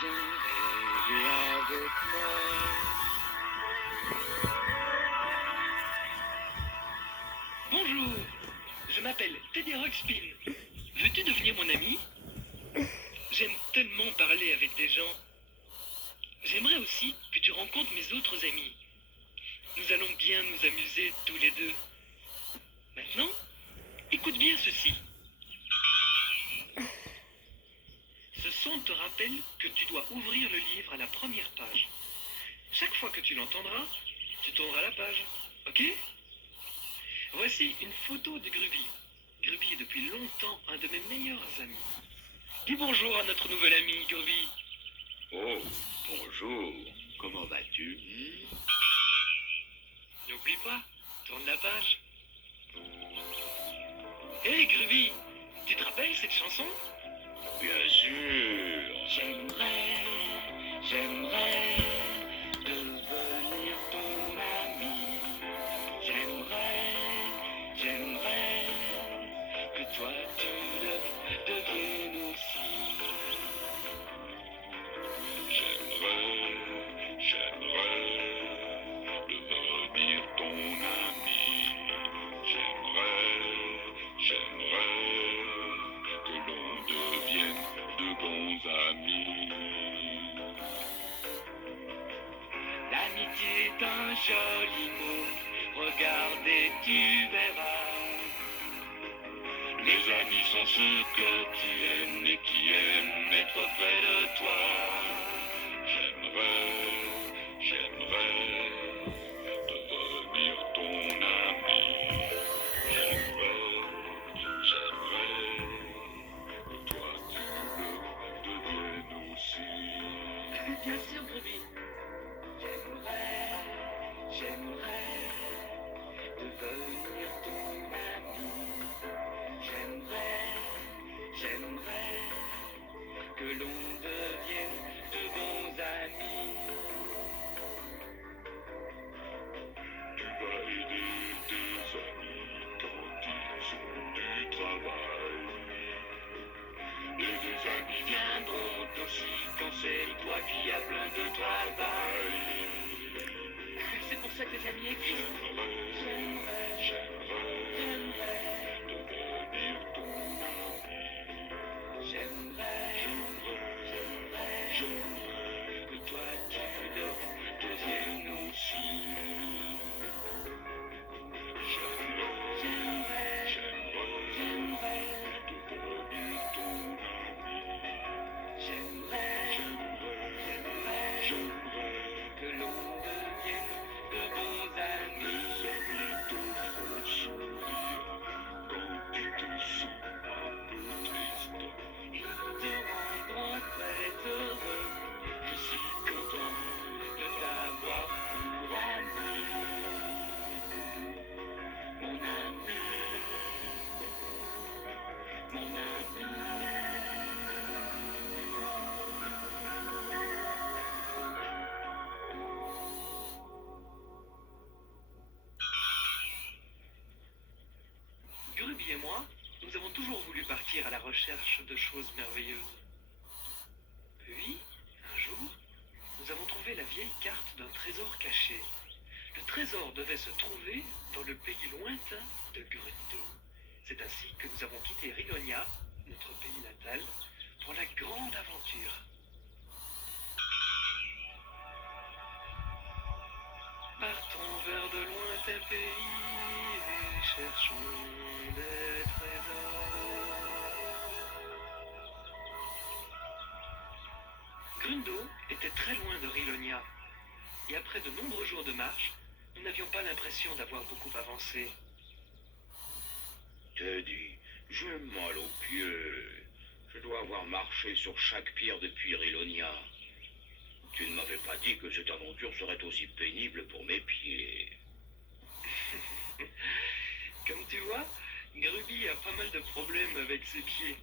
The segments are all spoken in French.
J'aimerais jouer avec moi. Bonjour, je m'appelle Teddy Ruxpin. Veux-tu devenir mon ami? J'aime tellement parler avec des gens. J'aimerais aussi que tu rencontres mes autres amis. Nous allons bien nous amuser tous les deux. Maintenant, écoute bien ceci. Ce son te rappelle que tu dois ouvrir le livre à la première page. Chaque fois que tu l'entendras, tu tourneras la page. Ok? Voici une photo de Gruby. Gruby est depuis longtemps un de mes meilleurs amis. Dis bonjour à notre nouvel ami, Gruby. Oh, bonjour. Comment vas-tu? N'oublie pas, tourne la page. Hé, Gruby, tu te rappelles cette chanson? Bien sûr. J'aimerais devenir ton ami. J'aimerais que toi tu le deviennes aussi. J'aimerais devenir ton ami. J'aimerais que l'on devienne de bons amis. L'amitié est un joli mot, regarde et tu verras. Les amis sont ceux que tu aimes et qui aiment être près de toi. J'aimerais devenir ton ami. J'aimerais que toi tu le deviennes aussi. Bien sûr, Gruby. J'aimerais devenir ton ami. J'aimerais que l'on devienne de bons amis. Tu vas aider tes amis quand ils ont du travail. Et tes amis viendront aussi quand c'est toi qui as plein de travail. C'est pour ça que les amis existent. J'aimerais devenir ton ami. J'aimerais que toi tu le deviennes aussi. J'aimerais devenir ton ami. J'aimerais Que l'on devienne de bons amis. les amis te font sourire quand tu te sens un peu triste. Ils te rendront très heureux. Je suis content de t'avoir pour ami. Mon ami. Mon ami. Gruby et moi, nous avons toujours voulu partir à la recherche de choses merveilleuses. Puis, un jour, nous avons trouvé la vieille carte d'un trésor caché. Le trésor devait se trouver dans le pays lointain de Grundo. C'est ainsi que nous avons quitté Rilonia, notre pays natal, pour la grande aventure. Partons vers de lointains pays et cherchons des trésors. Grundo était très loin de Rilonia, et après de nombreux jours de marche, nous n'avions pas l'impression d'avoir beaucoup avancé. Teddy, j'ai mal aux pieds. Je dois avoir marché sur chaque pierre depuis Rilonia. Tu ne m'avais pas dit que cette aventure serait aussi pénible pour mes pieds. Comme tu vois, Gruby a pas mal de problèmes avec ses pieds.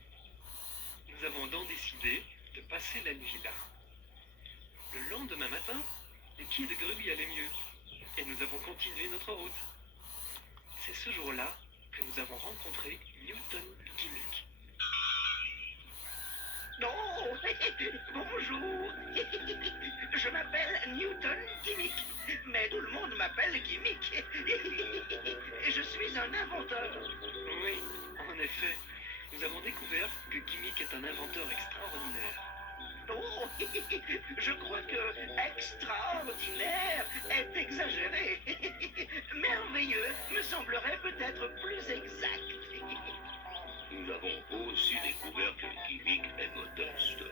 Nous avons donc décidé de passer la nuit là. Le lendemain matin, les pieds de Gruby allaient mieux, et nous avons continué notre route. C'est ce jour-là que nous avons rencontré Newton Gimmick. Non. Bonjour. Je suis un inventeur. Oui, en effet, nous avons découvert que Gimmick est un inventeur extraordinaire. Oh, je crois que extraordinaire est exagéré. Merveilleux me semblerait peut-être plus exact. Nous avons aussi découvert que Gimmick est modeste.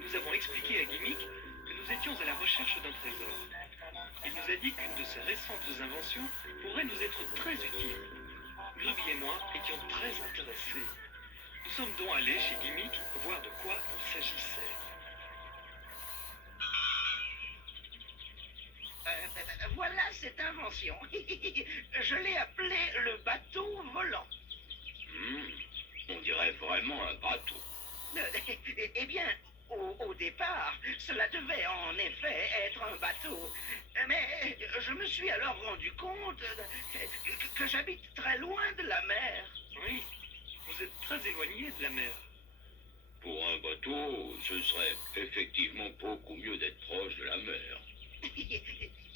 Nous avons expliqué à Gimmick que nous étions à la recherche d'un trésor. Il nous a dit qu'une de ses récentes inventions pourrait nous être très utile. Grubby et moi étions très intéressés. Nous sommes donc allés chez Gimmick voir de quoi il s'agissait. Voilà cette invention. Je l'ai appelé le bateau volant. On dirait vraiment un bateau. Eh bien, au départ, cela devait en effet être un bateau. Mais je me suis alors rendu compte que j'habite très loin de la mer. Oui, vous êtes très éloigné de la mer. Pour un bateau, ce serait effectivement beaucoup mieux d'être proche de la mer.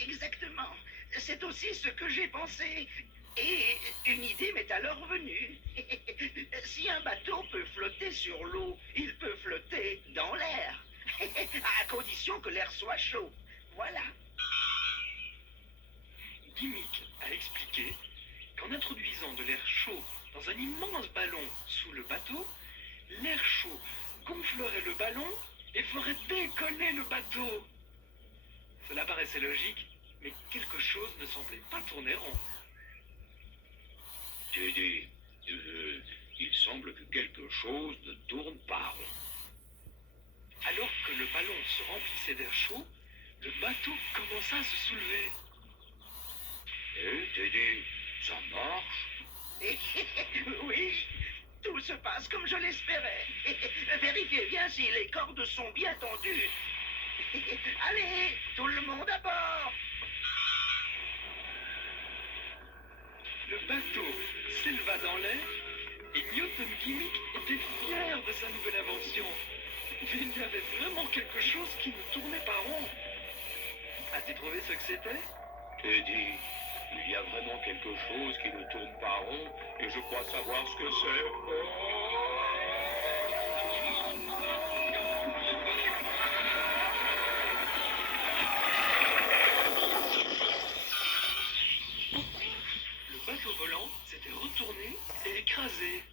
Exactement. C'est aussi ce que j'ai pensé. Et une idée m'est alors venue. Si un bateau peut flotter sur l'eau, il peut flotter dans l'air. À condition que l'air soit chaud. Voilà. Gimmick a expliqué qu'en introduisant de l'air chaud dans un immense ballon sous le bateau, l'air chaud gonflerait le ballon et ferait décoller le bateau. Cela paraissait logique, mais quelque chose ne semblait pas tourner rond. Teddy, il semble que quelque chose ne tourne pas rond. Alors que le ballon se remplissait d'air chaud, le bateau commença à se soulever. Teddy, ça marche? Oui, tout se passe comme je l'espérais. Vérifiez bien si les cordes sont bien tendues. Allez, tout le monde à bord. Le bateau s'éleva dans l'air et Newton Gimmick était fier de sa nouvelle invention. Mais il y avait vraiment quelque chose qui ne tournait pas rond. As-tu trouvé ce que c'était? Teddy, il y a vraiment quelque chose qui ne tourne pas rond et je crois savoir ce que c'est. Le bateau volant s'était retourné et écrasé.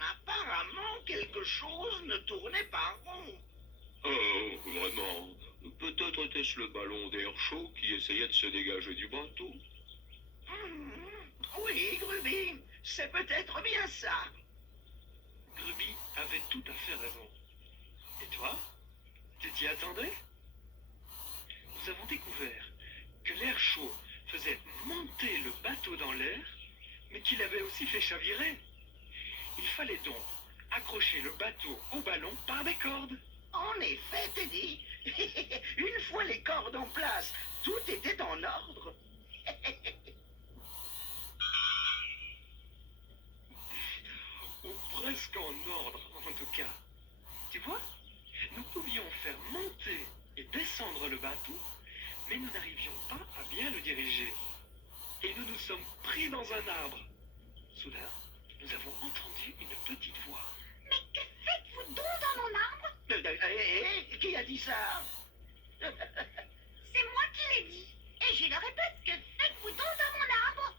Apparemment, quelque chose ne tournait pas rond. Oh, vraiment? Peut-être était-ce le ballon d'air chaud qui essayait de se dégager du bateau. Oui, Grubby, c'est peut-être bien ça. Grubby avait tout à fait raison. Et toi? Tu t'y attendais? Nous avons découvert que l'air chaud faisait monter le bateau dans l'air, mais qu'il avait aussi fait chavirer. Il fallait donc accrocher le bateau au ballon par des cordes. En effet, Teddy, une fois les cordes en place, tout était en ordre. Ou presque en ordre, en tout cas. Tu vois, nous pouvions faire monter et descendre le bateau, mais nous n'arrivions pas à bien le diriger. Et nous nous sommes pris dans un arbre. Soudain, nous avons entendu une petite voix. Mais que faites-vous donc dans mon arbre? Qui a dit ça? C'est moi qui l'ai dit. Et je le répète, que faites-vous donc dans mon arbre?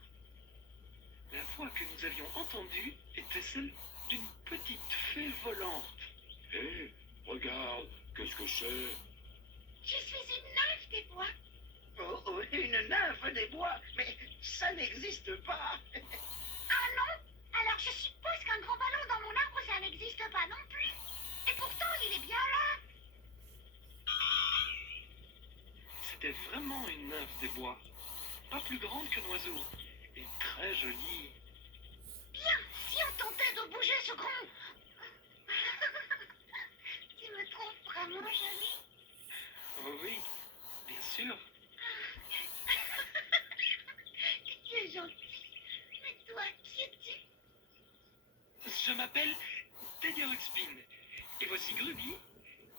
La voix que nous avions entendue était celle d'une petite fée volante. Hé, regarde, qu'est-ce que c'est? Je suis une nymphe des bois. Oh, une nymphe des bois, mais ça n'existe pas. Ah non? Alors je suppose qu'un grand ballon dans mon arbre, ça n'existe pas non plus. Et pourtant, il est bien là. C'était vraiment une nymphe des bois, pas plus grande qu'un oiseau, et très jolie. Bien, si on tentait de bouger ce grand... Tu me trouves vraiment jolie. Oh oui, bien sûr. Tu es gentil. Mais toi, qui es-tu? Je m'appelle Teddy Ruxpin, et voici Grubby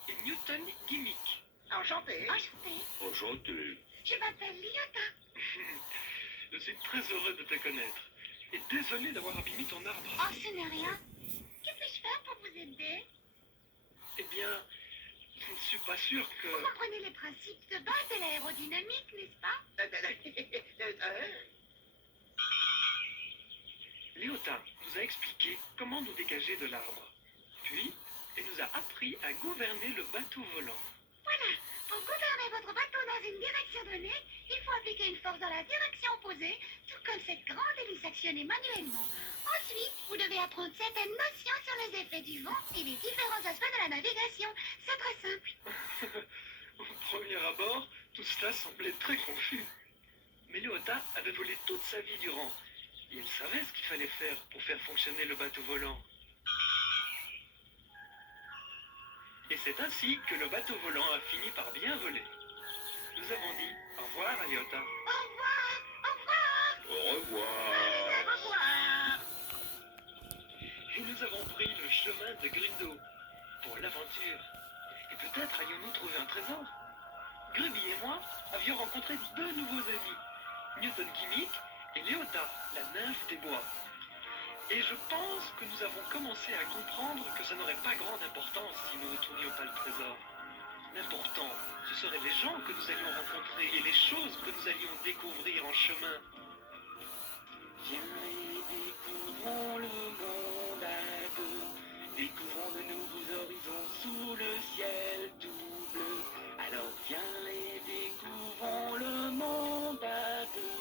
et Newton Gimmick. Enchanté. Enchantée. Enchanté. Je m'appelle Lyota. Je suis très heureux de te connaître. Et désolé d'avoir abîmé ton arbre. Oh, ce n'est rien. Que puis-je faire pour vous aider? Eh bien, je ne suis pas sûr que... Vous comprenez les principes de base de l'aérodynamique, n'est-ce pas? Léota nous a expliqué comment nous dégager de l'arbre. Puis, elle nous a appris à gouverner le bateau volant. Voilà. Pour gouverner votre bateau dans une direction donnée, il faut appliquer une force dans la direction opposée, tout comme cette grande hélice actionnée manuellement. Ensuite, vous devez apprendre certaines notions sur les effets du vent et les différents aspects de la navigation. C'est très simple. Au premier abord, tout cela semblait très confus. Mais Léota avait volé toute sa vie durant. Et il savait ce qu'il fallait faire pour faire fonctionner le bateau volant. Et c'est ainsi que le bateau volant a fini par bien voler. Nous avons dit au revoir à Léota. Au revoir. Au revoir. Au revoir. Au revoir. Et nous avons pris le chemin de Grindo pour l'aventure. Et peut-être allions-nous trouver un trésor. Grubby et moi avions rencontré deux nouveaux amis, Newton Gimmick et Léota, la nymphe des bois. Et je pense que nous avons commencé à comprendre que ça n'aurait pas grande importance si nous ne trouvions pas le trésor. L'important, ce seraient les gens que nous allions rencontrer et les choses que nous allions découvrir en chemin. Viens et découvrons le monde à deux. Découvrons de nouveaux horizons sous le ciel tout bleu. Alors viens et découvrons le monde à deux.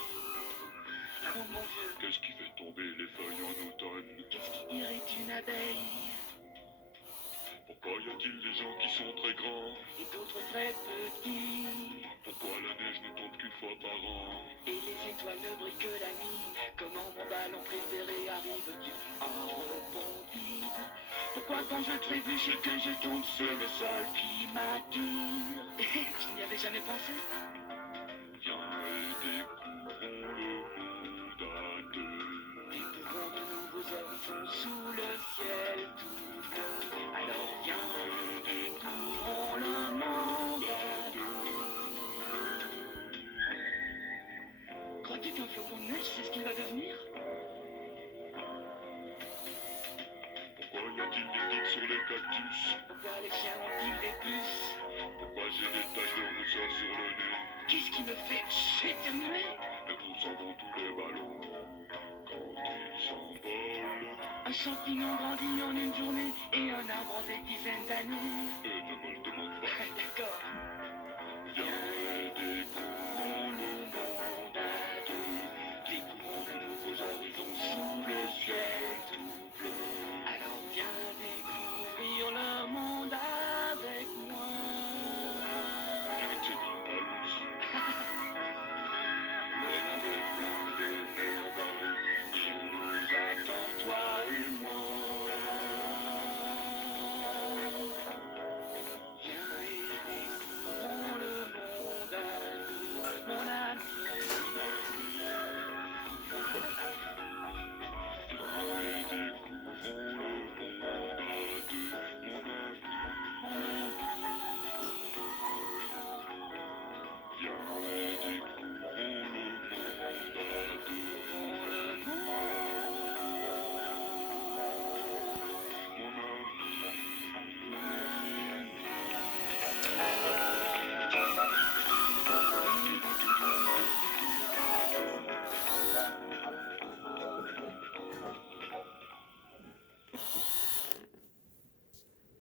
Oh mon Dieu, Qu'est-ce qui fait tomber les feuilles en automne? qu'est-ce qui irrite une abeille Pourquoi y a-t-il des gens qui sont très grands? et d'autres très petits? Pourquoi la neige ne tombe qu'une fois par an? Et les étoiles ne brillent que la nuit. Comment mon ballon préféré arrive-t-il à rebondir? Pourquoi quand je trébuche et que je tombe c'est le sol qui m'attire? Je n'y avais jamais pensé. Viens et découvrons le monde à deux. Découvrons de nouveaux horizons sous le ciel tout bleu. Alors viens et découvrons le monde à deux. Crois-tu qu'un flocon de neige c'est ce qu'il va devenir? Pourquoi y a-t-il des tiques sur les cactus? Pourquoi les chiens ont-ils des puces? Pourquoi j'ai des taches de rousseur sur le nez? Qu'est-ce qui me fait éternuer? Et nous savons tous les ballons quand ils s'envolent. Un champignon grandit en une journée et un arbre en des dizaines d'années.